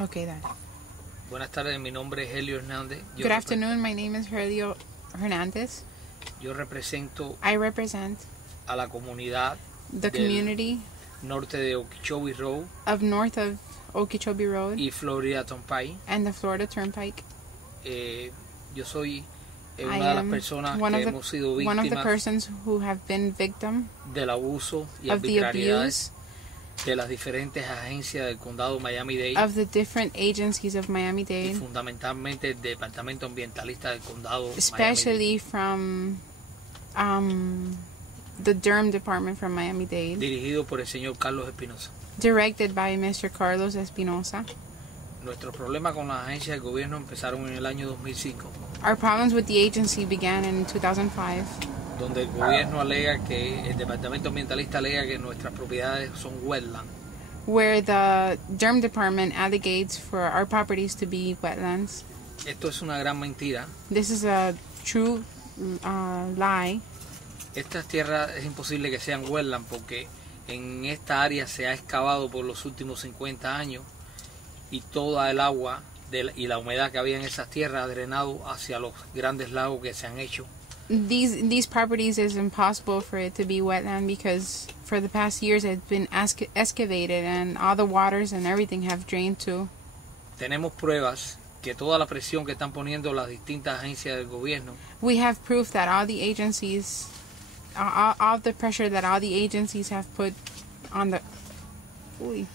Okay, then. Buenas tardes, mi nombre es Gelio Hernandez. Good afternoon, my name is Gelio Hernandez. Yo represento I represent a la comunidad the community norte de Okeechobee Road of north of Okeechobee Road y Florida Turnpike. and the Florida Turnpike. Yo soy I una de las am personas one que of the, hemos sido one of the víctimas persons who have been victim del abuso y of the arbitrariedades abuse de las diferentes agencias del condado Miami-Dade of the different agencies of y Miami-Dade, fundamentalmente el departamento ambientalista del condado especially from the Derm department from Miami-Dade, dirigido por el señor Carlos Espinosa. directed by Mr. Carlos Espinosa. Nuestros problemas con las agencias del gobierno empezaron en el año 2005, Our problems with the agency began in 2005, donde el gobierno alega que el departamento ambientalista alega que nuestras propiedades son wetland. where the Derm department allegates for our properties to be wetlands. Esto es una gran mentira. This is a true lie. Estas tierras es imposible que sean wetland porque en esta área se ha excavado por los últimos 50 años y toda el agua y la humedad que había en esas tierras ha drenado hacia los grandes lagos que se han hecho. These properties is impossible for it to be wetland because for the past years it's been excavated and all the waters and everything have drained too. Tenemos pruebas que toda la presión que están poniendo las distintas agencias del gobierno We have proof that all the agencies, all the pressure that all the agencies have put on the. Uy.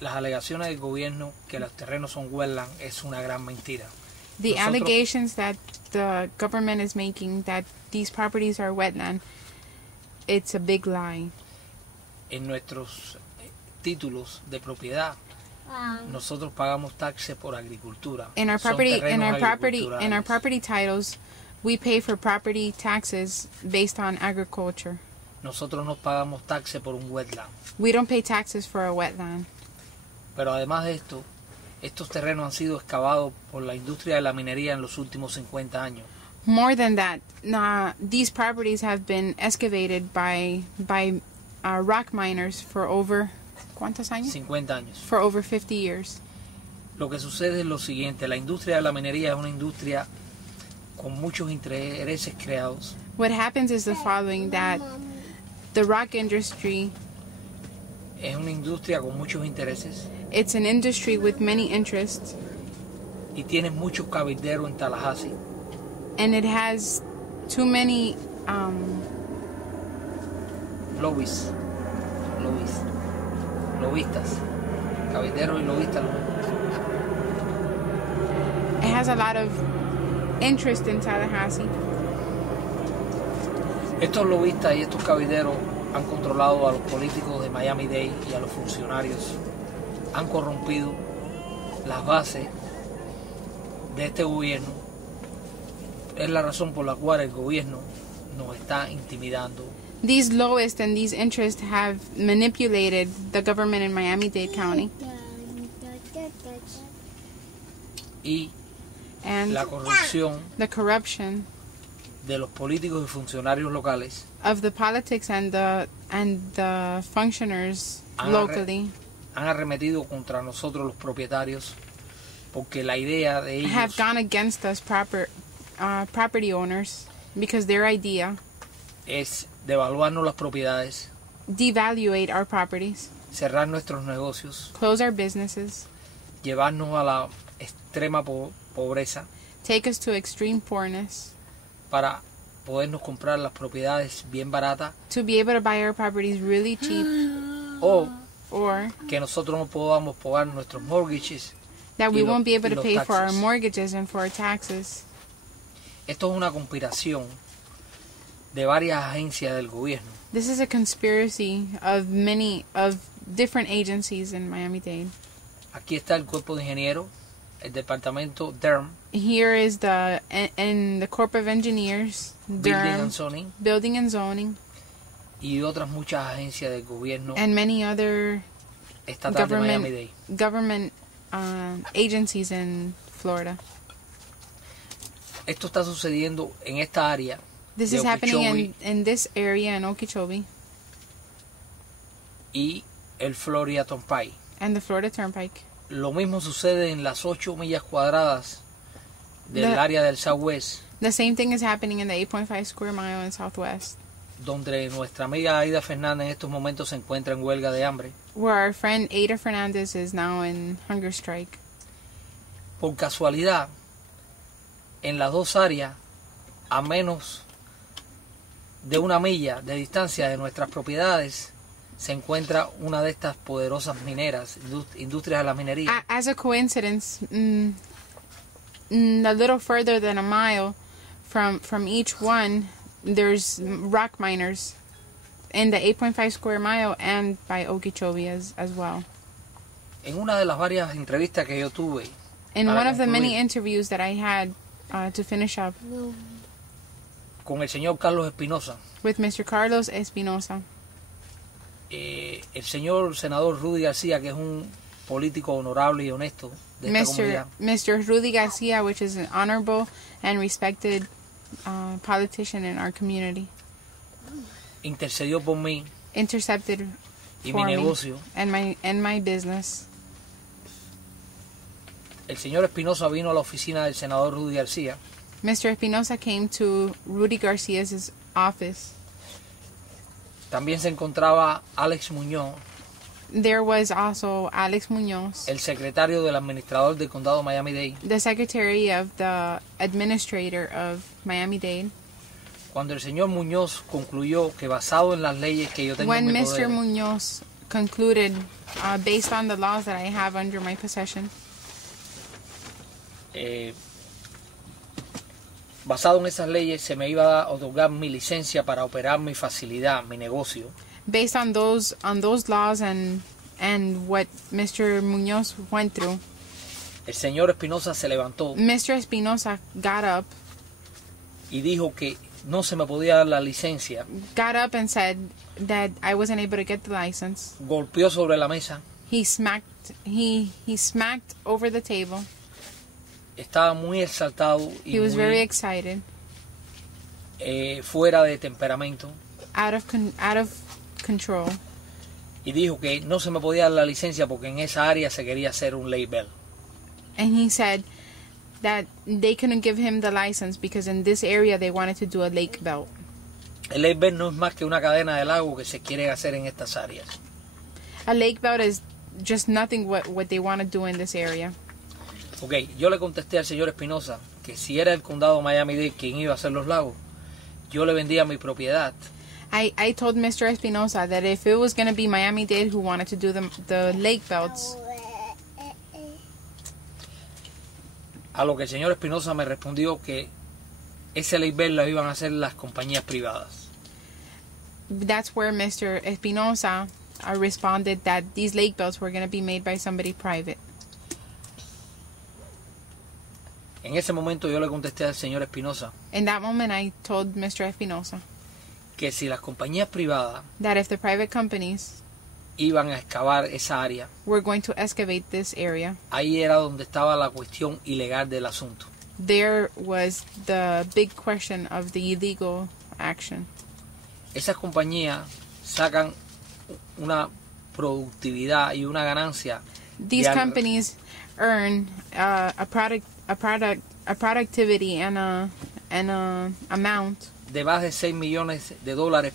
las alegaciones del gobierno que los terrenos son wetland es una gran mentira. The Nosotros- allegations that the government is making that these properties are wetland, it's a big lie. En nuestros títulos de propiedad nosotros pagamos taxes por agricultura. In our Son property, terrenos agriculturales. in our property titles, we pay for property taxes based on agriculture. Nosotros no pagamos taxes por un wetland. We don't pay taxes for a wetland. Pero además de esto, estos terrenos han sido excavados por la industria de la minería en los últimos 50 años. More than that, these properties have been excavated by rock miners for over ¿cuántos años? 50 años. For over 50 years. Lo que sucede es lo siguiente, la industria de la minería es una industria con muchos intereses creados. What happens is the following, that the rock industry, Es una industria con muchos intereses it's an industry with many interests, y tiene muchos cabilderos en Tallahassee. and it has too many Lobistas, cabilderos y lobistas. it has a lot of interest in Tallahassee. Estos lobistas y estos cabilderos han controlado a los políticos de Miami-Dade y a los funcionarios. Han corrompido las bases de este gobierno. Es la razón por la cual el gobierno nos está intimidando. These lowists and these interests have manipulated the government in Miami Dade County, Y and la corrupción the corruption de los políticos y funcionarios locales of the politics and the functionaries locally han arremetido contra nosotros los propietarios porque la idea de have ellos gone against us property owners, because their idea es devaluarnos las propiedades, devaluate our properties, cerrar nuestros negocios, close our businesses, llevarnos a la extrema pobreza take us to extreme poorness, para podernos comprar las propiedades bien baratas to be able to buy our properties really cheap, o or que nosotros no podamos pagar nuestros mortgages. that we Y won't be able y to los pay for our taxes. mortgages and for our taxes. Esto es una conspiración de varias agencias del gobierno This is a conspiracy of different agencies in Miami-Dade. Aquí está el cuerpo de ingenieros, el departamento Derm, Here is the Corps of Engineers, Building Derm, and Zoning Building and Zoning, y otras muchas agencias del gobierno and many other estatal de Miami-Dade. government agencies in Florida. Esto está sucediendo en esta área This de is happening Okeechobee in this area in Okeechobee y el Florida Turnpike. and the Florida Turnpike. Lo mismo sucede en las 8 millas cuadradas del área del Southwest, The same thing is happening in the 8.5 square mile in Southwest, donde nuestra amiga Aida Fernández en estos momentos se encuentra en huelga de hambre. where our friend Ada Fernandez is now in hunger strike. Por casualidad, en las dos áreas, a menos de 1 milla de distancia de nuestras propiedades, se encuentra una de estas poderosas mineras, industrias de la minería. As a coincidence, a little further than a mile from each one, there's rock miners in the 8.5 square mile and by Okeechobee as well. En una de las varias entrevistas que yo tuve, In para one of the many concluir, interviews that I had to finish up con el señor Carlos Espinosa, with Mr. Carlos Espinosa, el señor senador Rudy García, que es un político honorable y honesto de esta comunidad, Mr. Rudy Garcia, which is an honorable and respected politician in our community, intercedió por mí intercepted y mi for me negocio. and my business. El señor Espinosa vino a la oficina del senador Rudy García Mr. Espinosa came to Rudy Garcia's office. También se encontraba Alex Muñoz, There was also Alex Munoz, el secretario del administrador del condado Miami-Dade. the secretary of the administrator of Miami-Dade. Cuando el señor Muñoz concluyó que basado en las leyes que yo tengo en When mi Mr. poder, Munoz concluded, based on the laws that I have under my possession, basado en esas leyes se me iba a otorgar mi licencia para operar mi facilidad, mi negocio, based on those laws and what Mr. Munoz went through, el señor Espinosa se levantó Mr. Espinosa got up y dijo que no se me podía dar la licencia, and said that I wasn't able to get the license. golpeó sobre la mesa, He smacked over the table. estaba muy exaltado y He was very muy excited, fuera de temperamento, out of control, y dijo que no se me podía dar la licencia porque en esa área se quería hacer un label. and he said that they couldn't give him the license because in this area they wanted to do a lake belt. El label no es más que una cadena de lago que se quiere hacer en estas áreas. A lake belt is just nothing what they want to do in this area. Ok, yo le contesté al señor Espinosa que si era el condado Miami-Dade quien iba a hacer los lagos, yo le vendía mi propiedad. I told Mr. Espinosa that if it was going to be Miami-Dade who wanted to do the lake belts, A lo que el señor Espinosa me respondió que ese label lo iban a hacer las compañías privadas. that's where Mr. Espinosa responded that these lake belts were going to be made by somebody private. En ese momento yo le contesté al señor Espinosa In that moment, I told Mr. Espinosa que si las compañías privadas that if the private companies iban a excavar esa área, were going to excavate this area, ahí era donde estaba la cuestión ilegal del asunto. there was the big question of the illegal action. Esas compañías sacan una productividad y una ganancia These de al- companies earn a productivity and a amount de más de $6 millones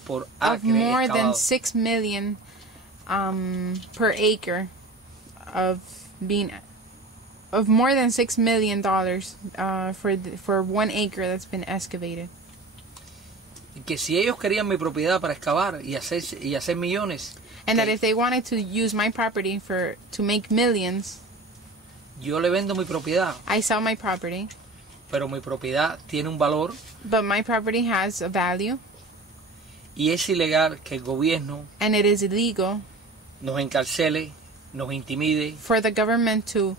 por of acre more than excavado. 6 million per acre of more than $6 million for 1 acre that's been excavated. Y que si ellos querían mi propiedad para excavar y hacer millones, And that que if they wanted to use my property to make millions, yo le vendo mi propiedad, I sell my property, pero mi propiedad tiene un valor but my property has a value, y es ilegal que el gobierno and it is illegal nos encarcele, nos intimide, for the government to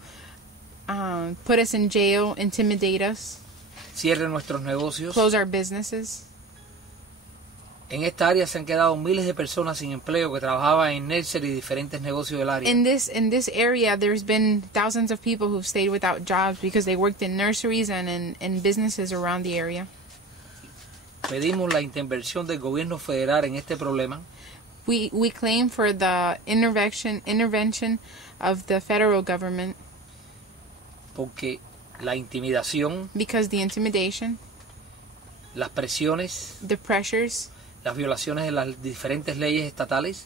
put us in jail, intimidate us, cierre nuestros negocios. close our businesses. En esta área se han quedado miles de personas sin empleo que trabajaban en nursery y diferentes negocios del área. In this area, there's been thousands of people who've stayed without jobs because they worked in nurseries and in businesses around the area. Pedimos la intervención del gobierno federal en este problema We claim for the intervention of the federal government. Porque la intimidación, because the intimidation, las presiones, the pressures, las violaciones de las diferentes leyes estatales,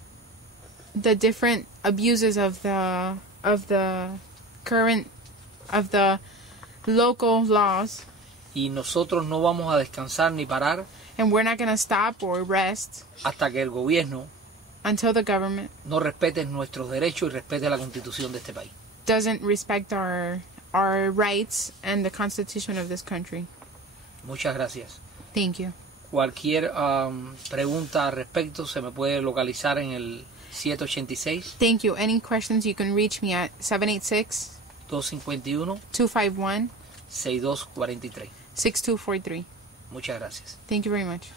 the different abuses of the local laws, y nosotros no vamos a descansar ni parar and we're not going to stop or rest hasta que el gobierno until the government no respete nuestros derechos y respete la Constitución de este país. doesn't respect our rights and the Constitution of this country. Muchas gracias. Thank you. Cualquier pregunta al respecto se me puede localizar en el 786. Thank you. Any questions, you can reach me at 786-251-6243. 6243. 6243. Muchas gracias. Thank you very much.